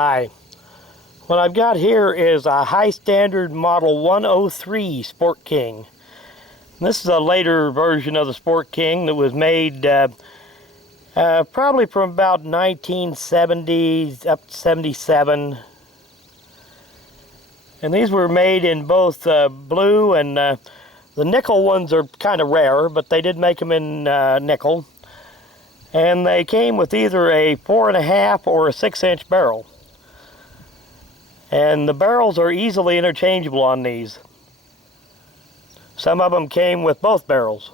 Hi. What I've got here is a high standard model 103 Sport King. This is a later version of the Sport King that was made probably from about 1970s up to 77. And these were made in both blue and the nickel ones are kind of rare, but they did make them in nickel. And they came with either a 4.5 or a 6-inch barrel. And the barrels are easily interchangeable on these. Some of them came with both barrels.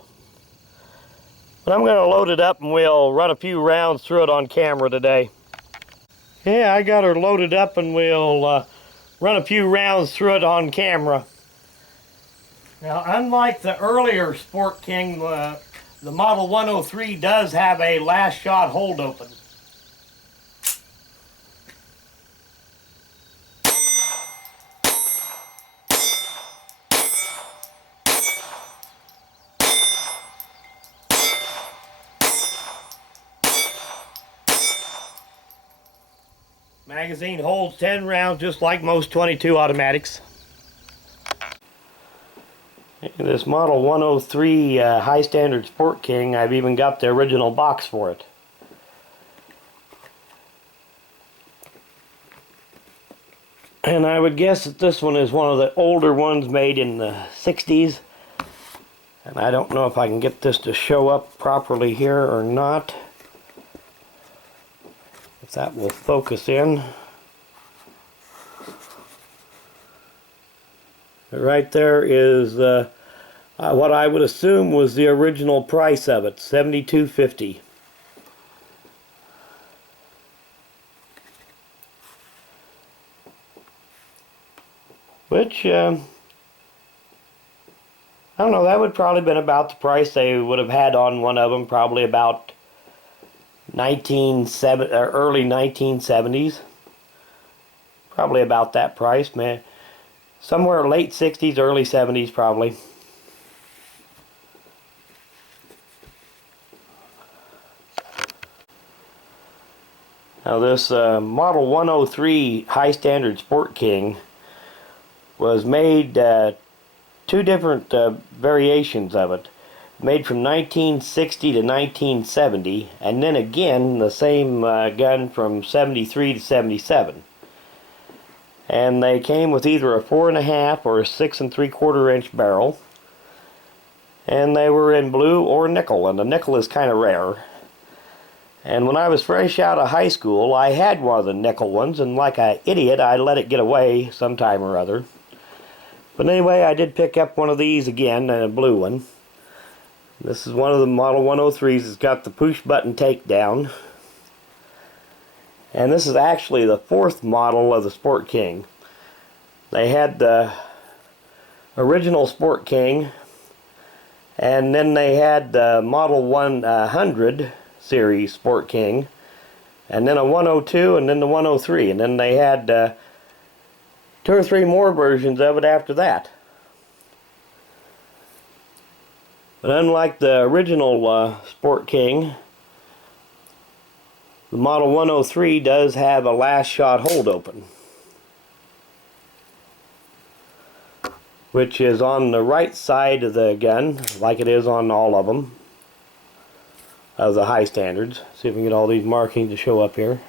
But I'm going to load it up and we'll run a few rounds through it on camera today. Yeah, I got her loaded up and we'll run a few rounds through it on camera. Now, unlike the earlier Sport King, the Model 103 does have a last shot hold open. Magazine holds 10 rounds just like most 22 automatics. This Model 103 High Standard Sport King, I've even got the original box for it. And I would guess that this one is one of the older ones made in the 60s. And I don't know if I can get this to show up properly here or not. If that will focus in. Right there is what I would assume was the original price of it, $72.50. Which, I don't know, that would probably been about the price they would have had on one of them, probably about early 1970s. Probably about that price, man. Somewhere late 60s, early 70s probably. Now this Model 103 High Standard Sport King was made two different variations of it. Made from 1960 to 1970, and then again the same gun from 73 to 77. And they came with either a 4.5 or a 6 3/4 inch barrel. And they were in blue or nickel, and the nickel is kind of rare. And when I was fresh out of high school, I had one of the nickel ones, and like an idiot, I let it get away sometime or other. But anyway, I did pick up one of these again, and a blue one. This is one of the Model 103s. It's got the push button takedown. And this is actually the 4th model of the Sport King. They had the original Sport King, and then they had the Model 100 series Sport King, and then a 102, and then the 103, and then they had 2 or 3 more versions of it after that. But unlike the original Sport King, the Model 103 does have a last shot hold open, which is on the right side of the gun, like it is on all of them, of the high standards. See if we can get all these markings to show up here.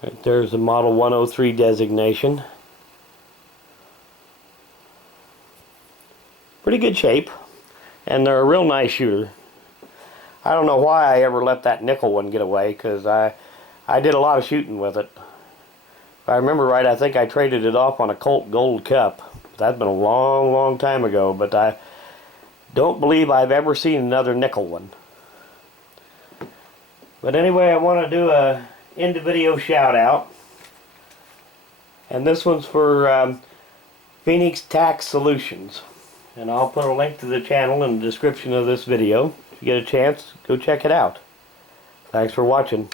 Right there's the Model 103 designation. Pretty good shape. And they're a real nice shooter. I don't know why I ever let that nickel one get away, because I did a lot of shooting with it. If I remember right, I think I traded it off on a Colt Gold Cup. That's been a long, long time ago, but I don't believe I've ever seen another nickel one. But anyway, I want to do a end of video shout out. And this one's for PhoenixTacSolutions. And I'll put a link to the channel in the description of this video. If you get a chance, go check it out. Thanks for watching.